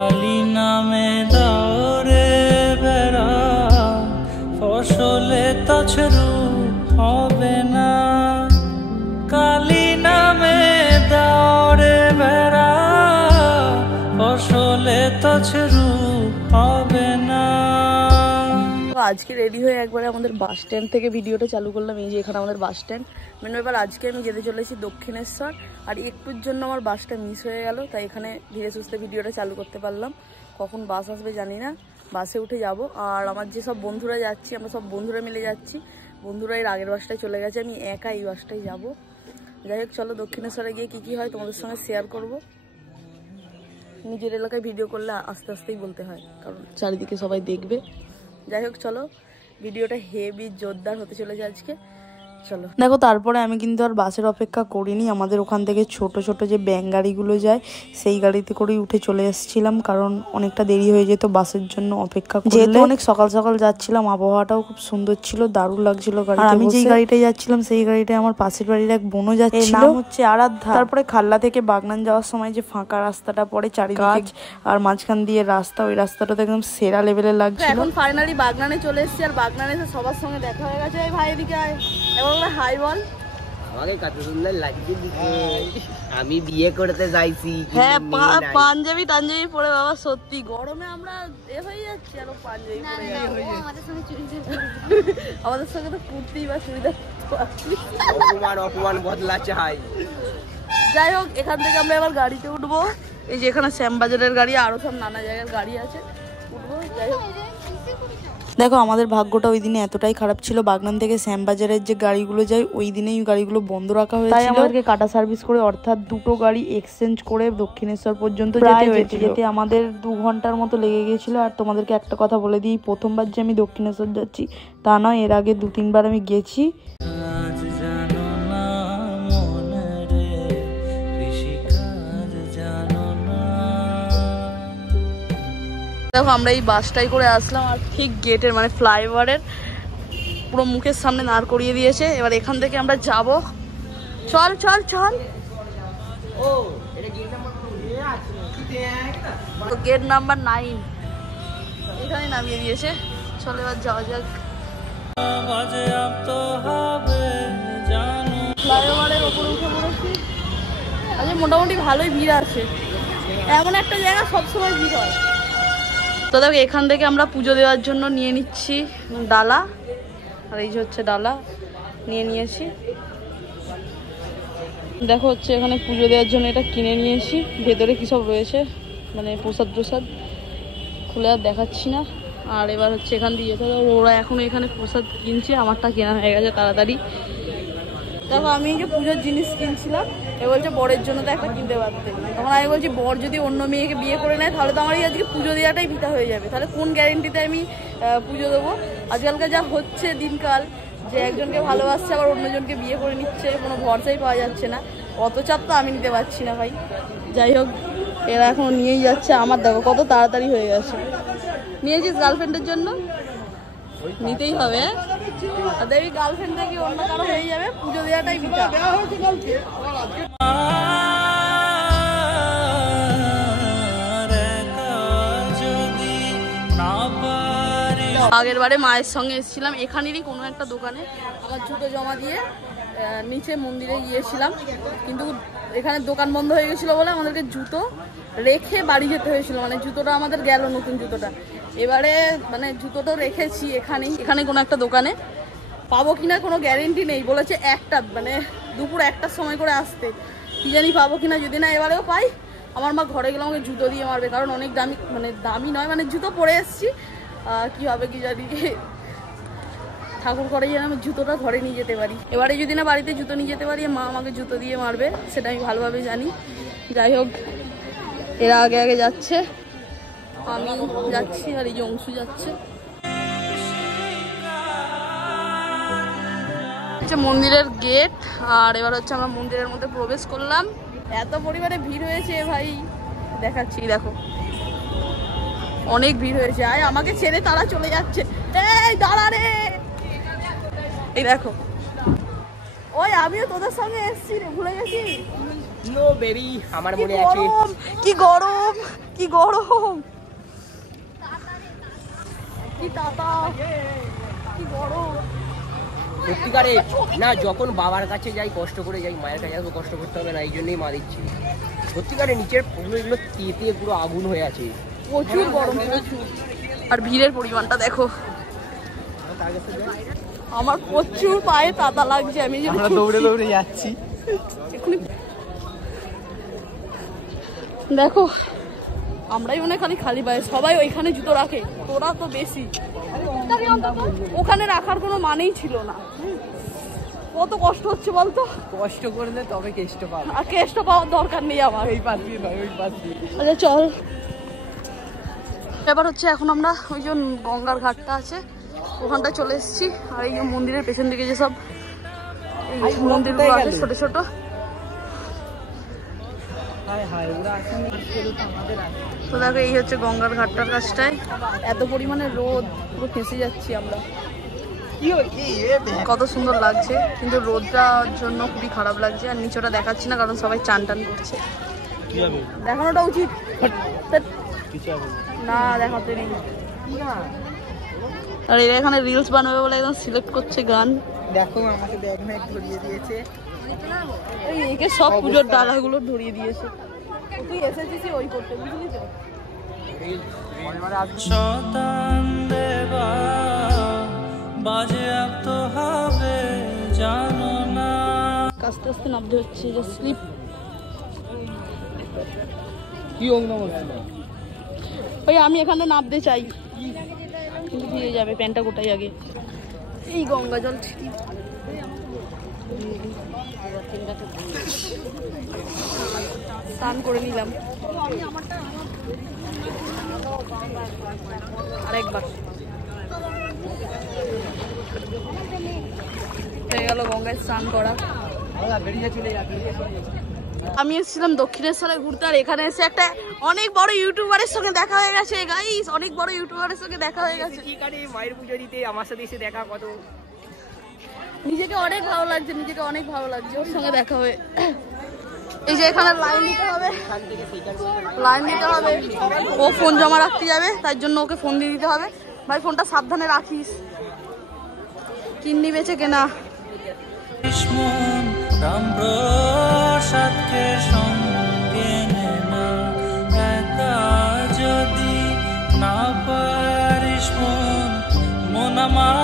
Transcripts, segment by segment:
কালি নামে দাওরে বেড়া ফসলে তছরু হবে না, কালি নামে দাওরে বেড়া ফসলে তছরু হবে না। আজকে রেডি হয়ে একবারে আমাদের বাস স্ট্যান্ড থেকে ভিডিওটা চালু করলাম। এই যে এখানে আমাদের বাস স্ট্যান্ড। মানে এবার আজকে আমি যেতে চলেছি দক্ষিণেশ্বর, আর একটুর জন্য আমার বাসটা মিস হয়ে গেল, তাই এখানে ধীরে সুস্থে ভিডিওটা চালু করতে পারলাম। কখন বাস আসবে জানি না, বাসে উঠে যাব। আর আমার যে সব বন্ধুরা যাচ্ছি, আমরা সব বন্ধুরা মিলে যাচ্ছি। বন্ধুরা এর আগের বাসটায় চলে গেছে, আমি একা এই বাসটায় যাব। যাই হোক চলো, দক্ষিণেশ্বরে গিয়ে কী কী হয় তোমাদের সঙ্গে শেয়ার করব। নিজের এলাকায় ভিডিও করলে আস্তে আস্তেই বলতে হয়, কারণ চারিদিকে সবাই দেখবে। যাই হোক চলো, ভিডিওটা হেভি জোরদার হতে চলেছে আজকে। চলো দেখো, তারপরে আমি কিন্তু আর বাসের অপেক্ষা করিনি। আমাদের ওখান থেকে ছোট ছোট যে ব্যাং গাড়িগুলো যায়, সেই গাড়িতে করেই উঠে চলে এসেছিলাম, কারণ অনেকটা দেরি হয়ে যেত বাসের জন্য অপেক্ষা করলে। যেহেতু অনেক সকাল সকাল যাচ্ছিলাম, আবহাওয়াটাও খুব সুন্দর ছিল, দারুণ লাগছিল গাড়িতে। আমি যেই গাড়িটায় যাচ্ছিলাম সেই গাড়িটায় আমার পাশের বাড়ির এক বোনও যাচ্ছিল, নাম হচ্ছে আরাধ্যা। তারপরে খাল্লা থেকে বাগনান যাওয়ার সময় যে ফাঁকা রাস্তাটা পড়ে চারিদিকে আর মাঝখান দিয়ে রাস্তা, ওই রাস্তাটা একদম সেরা লেভেলের লাগছিল। এখন ফাইনালি বাগনানে চলে এসেছি, আর বাগনানে এসে সবার সঙ্গে দেখা হয়ে গেছে। এই ভাই এদিকে আয়, হাই বল। আমাকে কত সুন্দর লাগছে দিকে, আমি বিয়ে করতে যাইছি। হ্যাঁ, পাঞ্জাবি টাঞ্জাবি পরে বাবা, সত্যি গরমে আমরা এ হয়ে যাচ্ছি। আরো পাঞ্জাবি পরে আমাদের সঙ্গে তো কুর্তি বা চুড়িদার। অপমান বদলা চাই। যাই হোক, এখান থেকে আমরা এবার গাড়িতে উঠবো। এই যে এখানে শ্যামবাজারের গাড়ি, আরো সব নানা জায়গার গাড়ি আছে, উঠবো। যাই হোক দেখো, আমাদের ভাগ্যটা ওই দিনে এতটাই খারাপ ছিল, বাগনান থেকে শ্যামবাজারের যে গাড়িগুলো যায় ওই দিনেই গাড়িগুলো বন্ধ রাখা হয়েছিল। তাই আমাদেরকে কাটা সার্ভিস করে, অর্থাৎ দুটো গাড়ি এক্সচেঞ্জ করে দক্ষিণেশ্বর পর্যন্ত যেতে আমাদের 2 ঘন্টার মতো লেগে গিয়েছিল। আর তোমাদেরকে একটা কথা বলে দিই, প্রথমবার যে আমি দক্ষিণেশ্বর যাচ্ছি তা নয়, এর আগে 2-3 বার আমি গেছি। দেখো, আমরা এই বাসটাই করে আসলাম, আর ঠিক গেটের মানে ফ্লাইওভারের পুরো মুখের সামনে দাঁড় করিয়ে দিয়েছে। এবার এখান থেকে আমরা যাব। চল চল চল। গেট নাম্বার 9 এখানে নামিয়ে দিয়েছে। চল এবার যাওয়া যাক। ফ্লাইওভারের ওপরে উঠে পড়েছি। আজকে মোটামুটি ভালোই ভিড় আছে, এমন একটা জায়গা সবসময় ভিড় হয়। তো দেখো, এখান থেকে আমরা পুজো দেওয়ার জন্য নিয়ে নিচ্ছি ডালা, আর এই যে হচ্ছে ডালা নিয়ে নিয়েছি। দেখো হচ্ছে এখানে পুজো দেওয়ার জন্য এটা কিনে নিয়েছি। ভেতরে কী সব রয়েছে, মানে প্রসাদ প্রসাদ খুলে আর দেখাচ্ছি না। আর এবার হচ্ছে এখান দিয়ে যেতে হবে। ওরা এখনও এখানে প্রসাদ কিনছে, আমারটা কেনা হয়ে গেছে তাড়াতাড়ি। দেখো, আমি এই যে পুজোর জিনিস কিনছিলাম, এ বলছে বরের জন্য তো একটা কিনতে পারতে। তখন আমি বলছি, বর যদি অন্য মেয়েকে বিয়ে করে নেয় তাহলে তো আমার এই আজকে পুজো দেওয়াটাই বৃথা হয়ে যাবে। তাহলে কোন গ্যারেন্টিতে আমি পুজো দেবো? আজকালকার যা হচ্ছে দিনকাল, যে একজনকে ভালোবাসছে আবার অন্যজনকে বিয়ে করে নিচ্ছে, কোনো ভরসাই পাওয়া যাচ্ছে না। অত চাপ তো আমি নিতে পারছি না ভাই। যাই হোক, এরা এখন নিয়েই যাচ্ছে। আমার দেখো কত তাড়াতাড়ি হয়ে গেছে। নিয়েছিস গার্লফ্রেন্ডের জন্য? নিতেই হবে। আর দেবী গার্লফ্রেন্ড থেকে অন্য কারো হয়ে যাবে, পুজো দেওয়াটাই বৃথা। আগের বারে মায়ের সঙ্গে এসেছিলাম এখানেরই কোনো একটা দোকানে, আমার জুতো জমা দিয়ে নিচে মন্দিরে গিয়েছিলাম, কিন্তু এখানে দোকান বন্ধ হয়ে গেছিলো বলে আমাদেরকে জুতো রেখে বাড়ি যেতে হয়েছিল। মানে জুতোটা আমাদের গেল, নতুন জুতোটা। এবারে মানে জুতোটা রেখেছি এখানে কোনো একটা দোকানে। পাবো কিনা কোনো গ্যারেন্টি নেই, বলেছে একটা মানে দুপুর 1টার সময় করে আসতে। কি জানি পাবো কিনা, যদি না এবারেও পাই আমার মা ঘরে গেলে আমাকে জুতো দিয়ে মারবে, কারণ অনেক দামি, মানে দামি নয়, মানে জুতো পরে এসছি। কি হবে কি জানি, ঠাকুর ঘরে যেন আমি জুতোটা ঘরে নিয়ে যেতে পারি। এবারে যদি না বাড়িতে জুতো নিয়ে যেতে পারি, মা আমাকে জুতো দিয়ে মারবে, সেটা আমি ভালোভাবে জানি। যাই হোক, এরা আগে আগে যাচ্ছে, আমি যাচ্ছি, আর এই যে অংশু যাচ্ছে। মন্দিরের গেট, আর এবার হচ্ছে আমরা মন্দিরের মধ্যে প্রবেশ করলাম। এত পরিমাণে ভিড় হয়েছে ভাই, দেখাচ্ছি দেখো, অনেক ভিড় হয়েছে। আর আমাকে ছেড়ে তারা চলে যাচ্ছে। এই দাঁড়া রে, এই দেখো, ওই আমিও তোদের সঙ্গে এসেছি রে, ভুলে গেছি। নো বেবি, আমার মনে আছে। কি গরম, কি গরম, কি তাতা, কি গরম। সত্যিকারে না, যখন বাবার কাছে যাই কষ্ট করে যাই, মায়ের কাছে আসবো কষ্ট করতে হবে না, এই জন্যই মা দিচ্ছি। সত্যিকারে নিচের পুরো এগুলো তেতে পুরো আগুন হয়ে আছে, প্রচুর গরম, প্রচুর। আর ভিড়ের পরিমাণটা দেখো, আমার প্রচুর পায়ে তাতা লাগছে। আমি যে দৌড়ে দৌড়ে যাচ্ছি এক্ষুনি। দেখো আমরাই মনে খালি খালি পায়ে, সবাই ওইখানে জুতো রাখে, তোরা তো বেশি। ওখানে রাখার কোনো মানেই ছিল না। কত কষ্ট হচ্ছে বলতো, কষ্ট করলে তবে কেষ্ট পাবো। আর কেষ্ট পাওয়ার দরকার নেই আমার। এই পাশ দিয়ে নয়, ওই পাশ দিয়ে। আচ্ছা চল, এবার হচ্ছে এখন আমরা ওই যে গঙ্গার ঘাটটা আছে ওখানটা চলে এসেছি। আর এই যে মন্দিরের পেছন দিকে যে সব মন্দিরগুলো আছে ছোট ছোট, তো দেখো এই হচ্ছে গঙ্গার ঘাটটার কাছটায়। এত পরিমাণে রোদ, পুরো ফেঁসে যাচ্ছি আমরা। কত সুন্দর লাগছে, কিন্তু রোদটার জন্য খুবই খারাপ লাগছে। আর নিচটা দেখাচ্ছি না কারণ সবাই চান টান করছে, দেখানোটা উচিত না, দেখাতে নেই। আর এরা এখানে রিলস বানাবে বলে একদম সিলেক্ট করছে গান। দেখো আমাকে ব্যাগ ম্যাগ ধরিয়ে দিয়েছে, একে সব পুজোর ডালাগুলো ধরিয়ে দিয়েছে। তুই এসেছিস ওই করতে, বুঝলি তো? শতান দেবা বাজেয়াপ্ত হবে জানো না। আস্তে আস্তে নামতে হচ্ছে, যে স্লিপ। কি অঙ্গ ওই আমি এখানে নামতে চাই কিন্তু ভিজে যাবে, প্যান্টটা গোটাই আগে। এই গঙ্গা জল স্নান করে নিলাম আরেকবার, হয়ে গেল গঙ্গায় স্নান করা। আমি এসেছিলাম দক্ষিণেশ্বরে ঘুরতে, আর এখানে এসে একটা অনেক বড় ইউটিউবারের সঙ্গে দেখা হয়ে গেছে গাইস, অনেক বড় ইউটিউবারের সঙ্গে দেখা হয়ে গেছে। মায়ের পুজো দিতে আমার সাথে এসে দেখা, কত নিজেকে অনেক ভালো লাগছে, নিজেকে অনেক ভালো লাগছে ওর সঙ্গে দেখা হয়ে। এই যে এখানে লাইন দিতে হবে, লাইন দিতে হবে। ও ফোন জমা রাখতে যাবে, তার জন্য ওকে ফোন দিয়ে দিতে হবে। ভাই ফোনটা সাবধানে রাখিস, কিন্নি বেচে কেনা। রামপ্রসাদকে সঙ্গে নে না, একা যদি না পারিস মন আমার।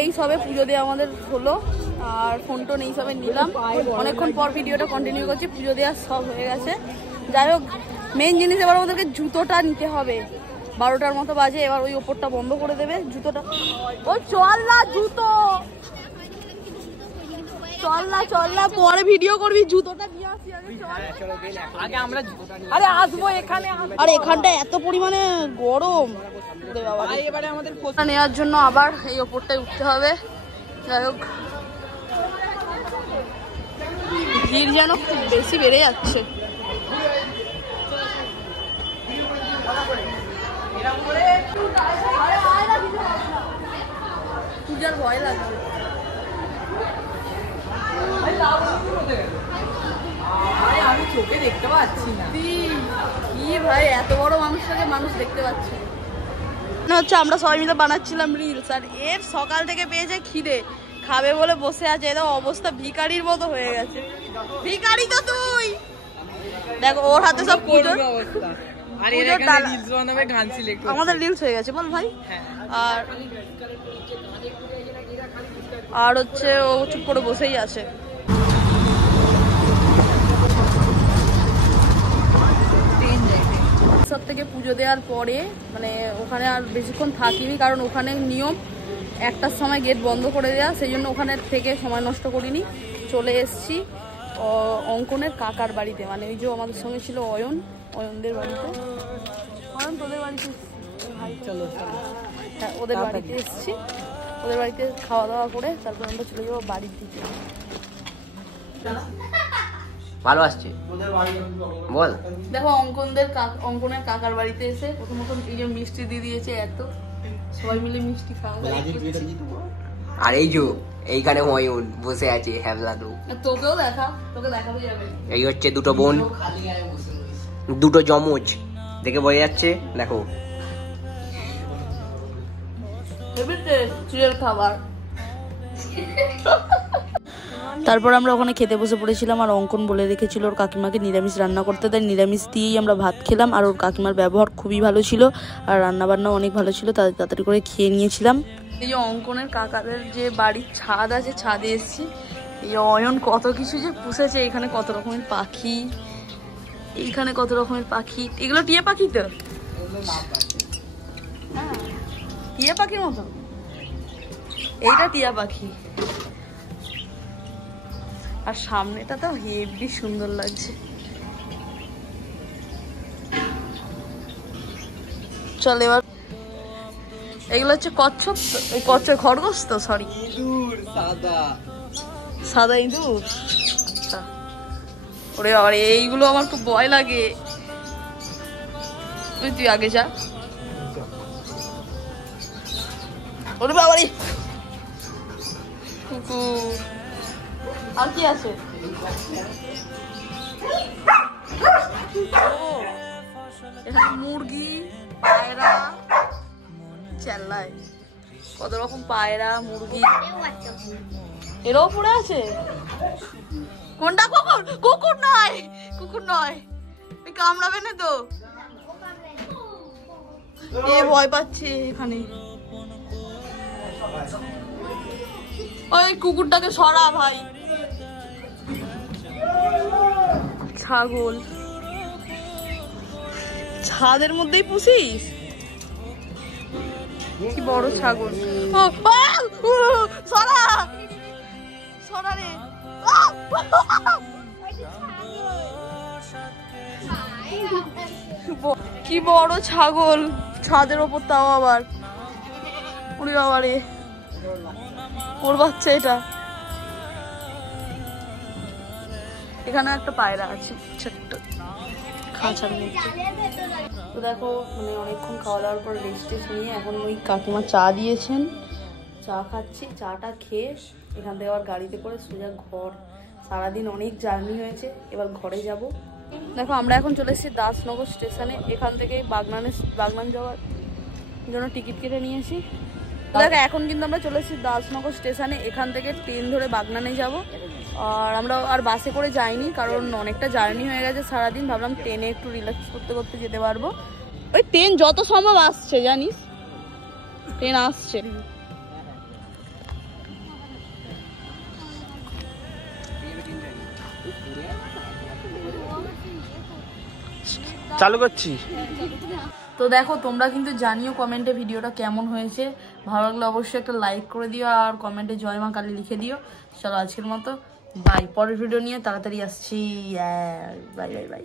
এই সবে পুজো দিয়ে আমাদের হলো, আর ফোন টোন এই সবে নিলাম। অনেকক্ষণ পর ভিডিওটা কন্টিনিউ করছি, পুজো দেওয়া সব হয়ে গেছে। যাই হোক, মেন জিনিস এবার আমাদেরকে জুতোটা নিতে হবে। 12টার মতো বাজে, এবার ওই ওপরটা বন্ধ করে দেবে জুতোটা। ও চল না, জুতো চল না, চল না, পরে ভিডিও করবি, জুতোটা নিয়ে আসি আগে আমরা। আরে আসবো এখানে, আর এখানটা এত পরিমাণে গরম, এবারে আমাদের ফোটা নেওয়ার জন্য আবার এই ওপরটায় উঠতে হবে। যাই হোক, ভিড় যেন খুব বেশি বেড়ে যাচ্ছে। পূজার ভয় লাগছে, আমি চোখে দেখতে পাচ্ছি না। কি ভাই, এত বড় মানুষটাকে মানুষ দেখতে পাচ্ছে না। হচ্ছে আমরা সবাই মিলে বানাচ্ছিলাম রিলস, আর এর সকাল থেকে পেয়েছে খিদে, খাবে বলে বসে আছে। এদের অবস্থা ভিখারির মতো হয়ে গেছে। ভিখারি তো তুই, দেখো ওর হাতে সব পুজোর, আমাদের রিলস হয়ে গেছে বল ভাই। আর হচ্ছে ও চুপ করে বসেই আছে। সব থেকে পুজো দেওয়ার পরে মানে ওখানে আর বেশিক্ষণ থাকিনি, কারণ ওখানে নিয়ম 1টার সময় গেট বন্ধ করে দেওয়া, সেই জন্য ওখানে থেকে সময় নষ্ট করিনি। চলে এসছি অঙ্কনের কাকার বাড়িতে, মানে ওই যে আমাদের সঙ্গে ছিল অয়নদের বাড়িতে। অয়ন তোদের বাড়িতে, হ্যাঁ ওদের বাড়িতে এসছি। ওদের বাড়িতে খাওয়া দাওয়া করে তারপর আমরা চলে যাবো বাড়ির দিকে। ভালো আসছে বল। দেখো অঙ্কনের কাকার বাড়িতে এসে প্রথমত এই যে মিষ্টি দিয়ে দিয়েছে, এত সবাই মিলে মিষ্টি খাওয়া। আর এই যে এইখানে ময়ূন বসে আছে হ্যাবলাদু। তোকেও দেখা, তোকে দেখাতে যাবে। এই হচ্ছে দুটো বোন, দুটো জমজ, দেখে বোঝা যাচ্ছে। দেখো খাবার। তারপর আমরা ওখানে খেতে বসে পড়েছিলাম, আর অঙ্কন বলে রেখেছিল ওর কাকিমাকে নিরামিষ রান্না করতে, তাই নিরামিষ দিয়েই আমরা ভাত খেলাম। আর ওর কাকিমার ব্যবহার খুবই ভালো ছিল, আর রান্নাবান্নাও অনেক ভালো ছিল, তাড়াতাড়ি করে খেয়ে নিয়েছিলাম। এই যে অঙ্কনের কাকাদের যে বাড়ির ছাদ আছে, ছাদে এসেছি। এই অয়ন কত কিছু যে পুষেছে, এখানে কত রকমের পাখি, এইখানে কত রকমের পাখি। এগুলো টিয়া পাখি তো, টিয়া পাখির মতো। এইটা টিয়া পাখি, আর সামনেটা তো হেভি সুন্দর লাগছে। চল এবার, এগুলো হচ্ছে কচ্ছপ, এই কচ্ছপ খরগোশ তো, সরি সাদা ইঁদুর। আচ্ছা, ওরে বাবা, এইগুলো আমার খুব ভয় লাগে। তুই আগে যা। ওরে বাবা রে, কুকুর। আর কি আছে? এখানে মুরগি, পায়রা, চেল্লায় কত রকম পায়রা, মুরগি। এরাও পড়ে আছে। কোনটা কুকুর? কুকুর নয়, কুকুর নয়, কামড়াবে না তো। এ ভয় পাচ্ছে এখানে। ওই কুকুরটাকে সরা ভাই। ছাগল ছাদের মধ্যেই পুষিস? কি বড় ছাগল। সরা সরা রে। কি বড় ছাগল, ছাদের ওপর, তাও আবার। ওরে বাবা রে, ওর বাচ্চা এটা। এখানে একটা পায়রা আছে ছোট্ট খাঁচার মধ্যে। তো দেখো, মানে অনেকক্ষণ খাওয়া দাওয়ার পর রেস্ট নিয়ে এখন ওই কাকিমা চা দিয়েছেন, চা খাচ্ছি। চাটা খেয়ে এখান থেকে আবার গাড়িতে করে সোজা ঘর। সারাদিন অনেক জার্নি হয়েছে, এবার ঘরে যাব। দেখো আমরা এখন চলে এসেছি দাসনগর স্টেশনে। এখান থেকে বাগনান যাওয়ার জন্য টিকিট কেটে নিয়েছি। দেখো এখন কিন্তু আমরা চলে এসেছি দাসনগর স্টেশনে। এখান থেকে ট্রেন ধরে বাগনানে যাব। আর আমরা আর বাসে করে যাইনি, কারণ অনেকটা জার্নি হয়ে গেছে সারাদিন। ভাবলাম ট্রেনে একটু রিল্যাক্স করতে করতে যেতে পারবো। ওই ট্রেন যত সম্ভব আসছে, জানিস ট্রেন আসছে। চালু করছি। তো দেখো, তোমরা কিন্তু জানিও কমেন্টে ভিডিওটা কেমন হয়েছে। ভালো লাগলে অবশ্যই একটা লাইক করে দিও, আর কমেন্টে জয় মা কালী লিখে দিও। চলো আজকের মতো বাই, পরের ভিডিও নিয়ে তাড়াতাড়ি আসছি। Bye bye bye.